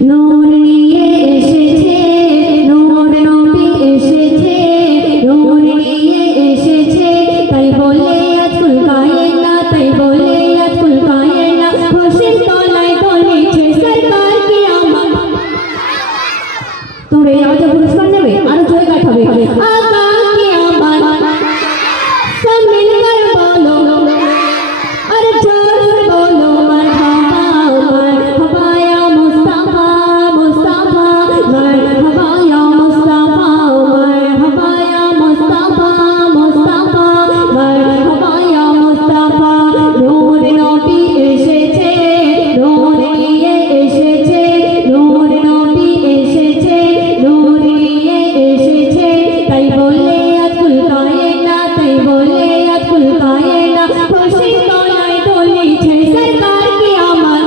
নূর নিয়ে এসেছে, নূর নবী এসেছে, নূর নিয়ে এসেছে, তাই বলে আজ ফুলকায়ে না, তাই বলে আজ ফুলকায়ে না, খুশির তলায় দোলেছে সরকার কি আমার। তোমরা এই আওয়াজে পুরস্কার নেবে, আরো জোরে গাইতে হবে। আকা কি আমার, সব মিলকর বলো, আরে জোর से बोलो मरहबा या मुस्तफा, मुस्तफा मरहबा या मुस्तफा, मरहबा या मुस्तफा, मुस्तफा मरहबा या मुस्तफा। नूर नबी एसेছে, नूर নিয়ে এসেছে, নূর নবী এসেছে, নূর নিয়ে এসেছে, তাই বলে আজ ফুলকায়ে না, তাই বলে আজ ফুলকায়ে না, খুশির তলায় দোলেছে সরকার কি আমার।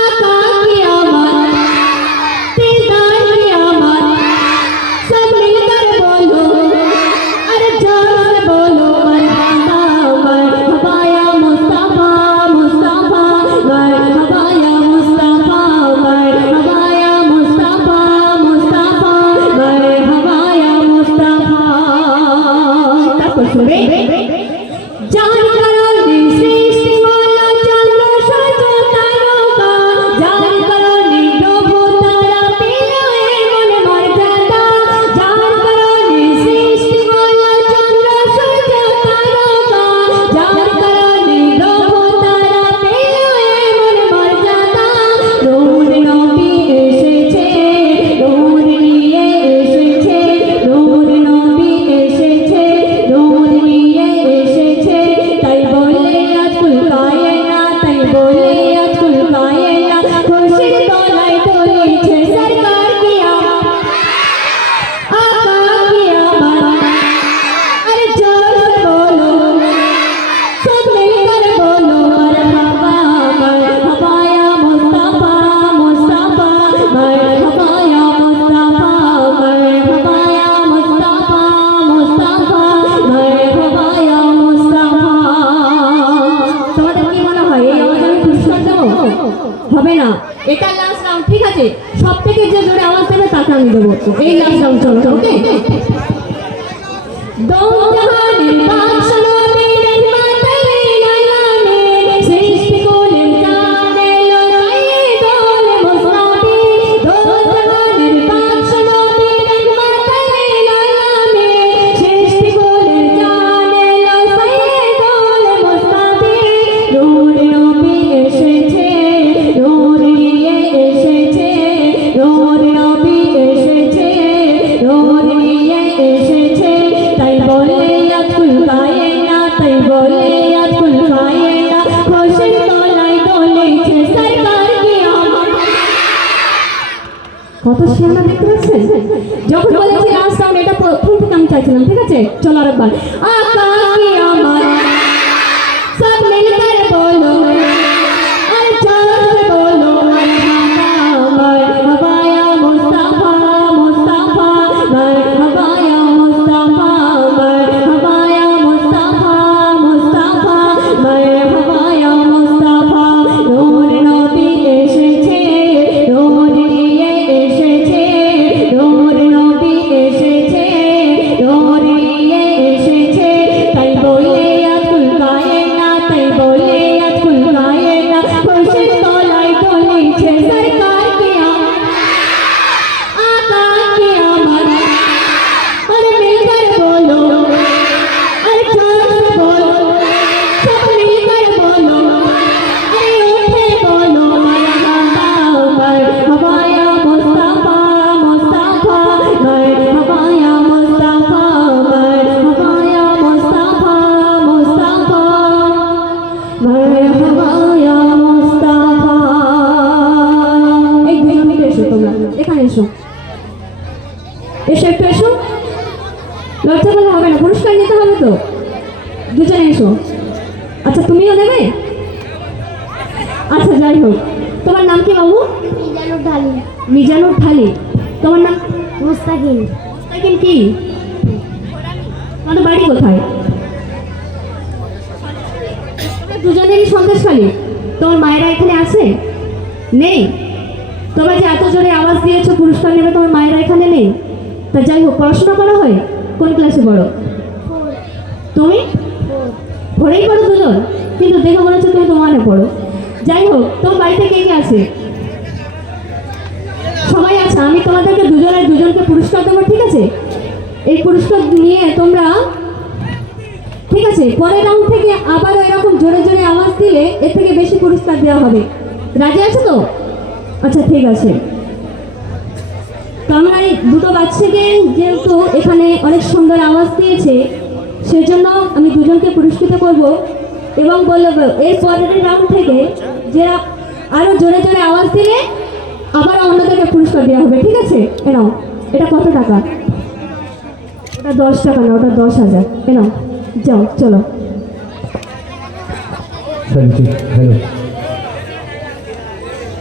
আকা কি আমার, দিলদার কি আমার, সব মিলকর বলো, আরে জোর से बोलो मरहबा, मरहबा या मुस्तफा, मुस्तफा मरहबा या मुस्तफा, मरहबा या मुस्तफा, मुस्तफा मरहबा या मुस्तफा। তারপর শুনবে जान करने सृष्टि माला चंद्र सूर्य तारका, जान करने प्रभु तारा पिलाए मन मर्यादा, जान करने सृष्टि माला चंद्र सूर्य तारका, जान करने प्रभु तारा पिलाए मन मर्यादा। नूर नबी एसेছে, नूर নিয়ে এসেছে, নূর নবী এসেছে, নূর নিয়ে এসেছে, তাই বলে আজ ফুলকায়ে না, তাই বলে আজ ফুলকায়ে না, খুশির তলায় দোলেছে সরকার কি আমার। আকা কি আমার, আরে জোর से बोलो, सब मिलकर बोलो मरहबा, मरहबा या मुस्तफा, मुस्तफा मरहबा या मुस्तफा, मरहबा या मुस्तफा, मुस्तफा मरहबा या मुस्तफा। তোমাদের কি মনে হয় এই আওয়াজ আমি পুরস্কার দেবো? হবে না, এটা লাস্ট রাউন্ড, ঠিক আছে? সব থেকে যে জোরে আওয়াজ দেবে তাকে আমি দেবো। এই লাস্ট রাউন্ড, চলো ওকে। दो जहानेर बादशाह नबीर मातले लाने, सृष्टि को निमताने लो सैयदुल मुस्तफी। दो जहानेर बादशाह नबीर मातले लाने, सृष्टि को निमताने लो सैयदुल मुस्तफी। नूर नबी एसेছে, নূর নিয়ে এসেছে, নূর নবী এসেছে, নূর নিয়ে এসেছে, তাই বলে আজ ফুলকায়ে না, তাই বলে আজ ফুলকায়ে না, খুশির তলায় দোলেছে সরকার কি আমার। কত শিয়ানা দেখতে পাচ্ছেন? যখন বলেছি লাস্ট রাউন্ড, এটা প্রথম থেকে আমি চাইছিলাম, ঠিক আছে? চলো আরেকবার। আকা কি আমার, সব মিলকর বলো, আরে জোর से बोलो मरहबा, मरहबा या मुस्तफा, मुस्तफा मरहबा या मुस्तफा, मरहबा या मुस्तफा, मुस्तफा मरहबा या मुस्तफा। नूर नबी एसेছে, নূর নিয়ে এসেছে, নূর নবী এসেছে, নূর নিয়ে এসেছে, তাই বলে আজ ফুলকায়ে না, তাই বলে আজ ফুলকায়ে না, খুশির তলায় দোলেছে সরকার কি আমার। আকা কি আমার, আরে মিলকর বলো, আরে জোর से बोलो, सब मिलकर बोलो, अरे उठे बोलो मरहबा, मरहबा या मुस्तफा, मुस्तफा मरहबा या मुस्तफा, मरहबा या मुस्तफा, मुस्तफा मरहबा या मुस्तफा। এই দুজন মিলে এসো, তোমরা এখানে এসো, এসো একটু এসো, লজ্জা করলে হবে না, পুরস্কার নিতে হবে তো। দুজনে এসো। আচ্ছা তুমিও দেবে? আচ্ছা যাই হোক, তোমার নাম কি বাবু? মিজানুর ঢালি। মিজানুর ঢালি। তোমার নাম? মুস্তাকিম। মুস্তাকিম কি? তোমাদের বাড়ি কোথায়? দুজনেরই সন্দেশখালী। তোমার মায়েরা এখানে আছে? নেই? তোমরা যে এত জোরে আওয়াজ দিয়েছো পুরস্কার নেবে, তোমার মায়েরা এখানে নেই? তা যাই হোক, পড়াশোনা করা হয়? কোন ক্লাসে পড়ো তুমি? পড়েই পড়ো দুজন, কিন্তু দেখে মনে হচ্ছে তুমি তোমারে পড়ো। যাই হোক, তোমার বাড়িতে কে কে আছে? সবাই আছে। আমি তোমাদেরকে দুজনকে পুরস্কার দেবো, ঠিক আছে? এই পুরস্কার নিয়ে তোমরা, ঠিক আছে, পরের রাউন্ড থেকে আবার এরকম জোরে জোরে আওয়াজ দিলে এর থেকে বেশি পুরস্কার দেওয়া হবে। রাজি আছে তো? আচ্ছা, ঠিক আছে। তো আমরা এই দুটো বাচ্চাকে যেহেতু এখানে অনেক সুন্দর আওয়াজ দিয়েছে, সেজন্য আমি দুজনকে পুরস্কৃত করব এবং বলবো এর পরের রাউন্ড থেকে যারা আরও জোরে জোরে আওয়াজ দিলে আবার অন্যদেরকে পুরস্কার দেওয়া হবে, ঠিক আছে? এনাও, এটা কত টাকা? ওটা 10 টাকা না, ওটা 10,000। এনাও, যাও, চলো। হ্যালো।